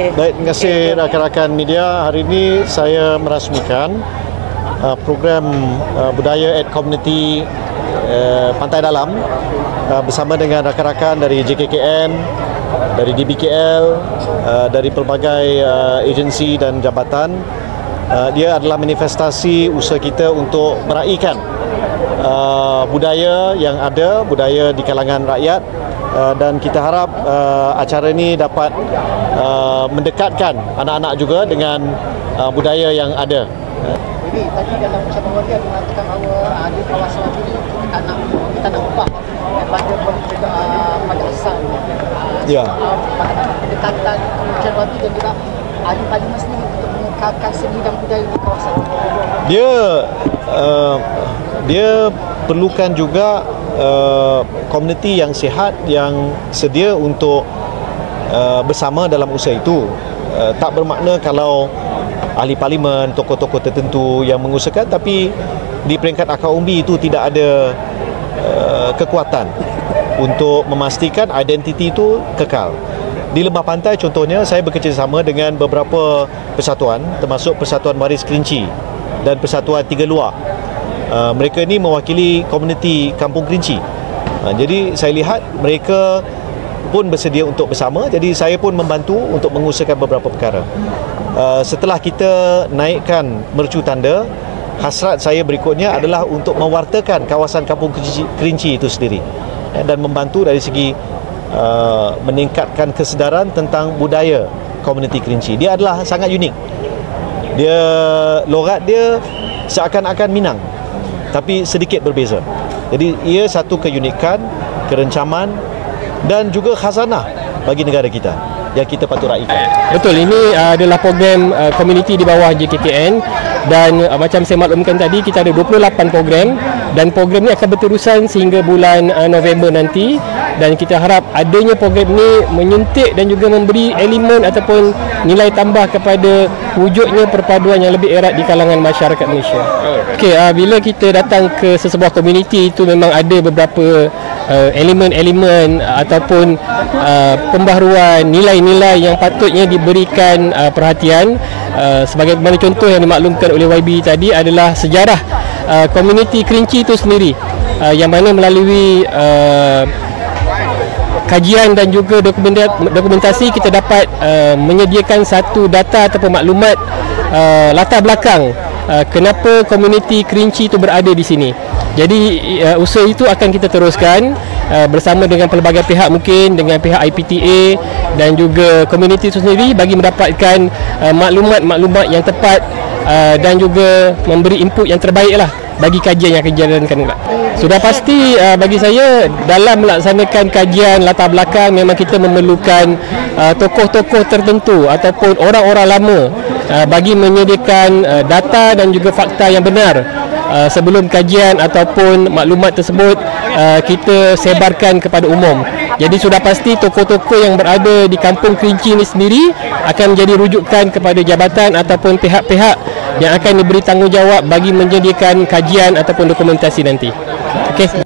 Baik, terima kasih rakan-rakan media. Hari ini saya merasmikan program budaya at community Pantai Dalam bersama dengan rakan-rakan dari JKKN, dari DBKL, dari pelbagai agensi dan jabatan. Dia adalah manifestasi usaha kita untuk meraihkan budaya yang ada, budaya di kalangan rakyat, dan kita harap acara ini dapat mendekatkan anak-anak juga dengan budaya yang ada. Jadi tadi dalam ucapan waria mengatakan bahawa di kawasan ini kita nak ubah pada asalnya. Ya. Pendekatan kemudian waktu dan juga ahli parlimen sendiri untuk mengekalkan seni dan budaya di kawasan ini. Dia perlukan juga komuniti yang sihat yang sedia untuk bersama dalam usaha itu. Tak bermakna kalau ahli parlimen, tokoh-tokoh tertentu yang mengusahakan, tapi di peringkat akar umbi itu tidak ada kekuatan untuk memastikan identiti itu kekal. Di Lembah Pantai contohnya, saya bekerjasama dengan beberapa persatuan, termasuk Persatuan Waris Kerinci dan Persatuan Tiga Luar. Mereka ini mewakili komuniti Kampung Kerinci. Jadi saya lihat mereka pun bersedia untuk bersama. Jadi saya pun membantu untuk mengusahakan beberapa perkara. Setelah kita naikkan mercu tanda, hasrat saya berikutnya adalah untuk mewartakan kawasan Kampung Kerinci itu sendiri dan membantu dari segi meningkatkan kesedaran tentang budaya komuniti Kerinci. Dia adalah sangat unik. Logat dia seakan-akan Minang, tapi sedikit berbeza. Jadi ia satu keunikan, kerencaman dan juga khazanah bagi negara kita yang kita patut raikan. Betul, ini adalah program komuniti di bawah JKKN dan macam saya maklumkan tadi, kita ada 28 program dan program ini akan berterusan sehingga bulan November nanti, dan kita harap adanya program ini menyuntik dan juga memberi elemen ataupun nilai tambah kepada wujudnya perpaduan yang lebih erat di kalangan masyarakat Malaysia. Okey, bila kita datang ke sesebuah komuniti itu memang ada beberapa elemen-elemen ataupun pembaharuan nilai-nilai yang patutnya diberikan perhatian. Sebagaimana contoh yang dimaklumkan oleh YB tadi adalah sejarah komuniti Kerinci itu sendiri, yang mana melalui kajian dan juga dokumentasi kita dapat menyediakan satu data ataupun maklumat latar belakang kenapa komuniti Kerinci itu berada di sini. Jadi usaha itu akan kita teruskan bersama dengan pelbagai pihak, mungkin dengan pihak IPTA dan juga komuniti itu sendiri, bagi mendapatkan maklumat-maklumat yang tepat dan juga memberi input yang terbaik lah bagi kajian yang akan dijalankan. Sudah pasti bagi saya, dalam melaksanakan kajian latar belakang memang kita memerlukan tokoh-tokoh tertentu ataupun orang-orang lama bagi menyediakan data dan juga fakta yang benar sebelum kajian ataupun maklumat tersebut kita sebarkan kepada umum. Jadi sudah pasti tokoh-tokoh yang berada di Kampung Kerinci ini sendiri akan menjadi rujukan kepada jabatan ataupun pihak-pihak yang akan diberi tanggungjawab bagi menyediakan kajian ataupun dokumentasi nanti. Okey.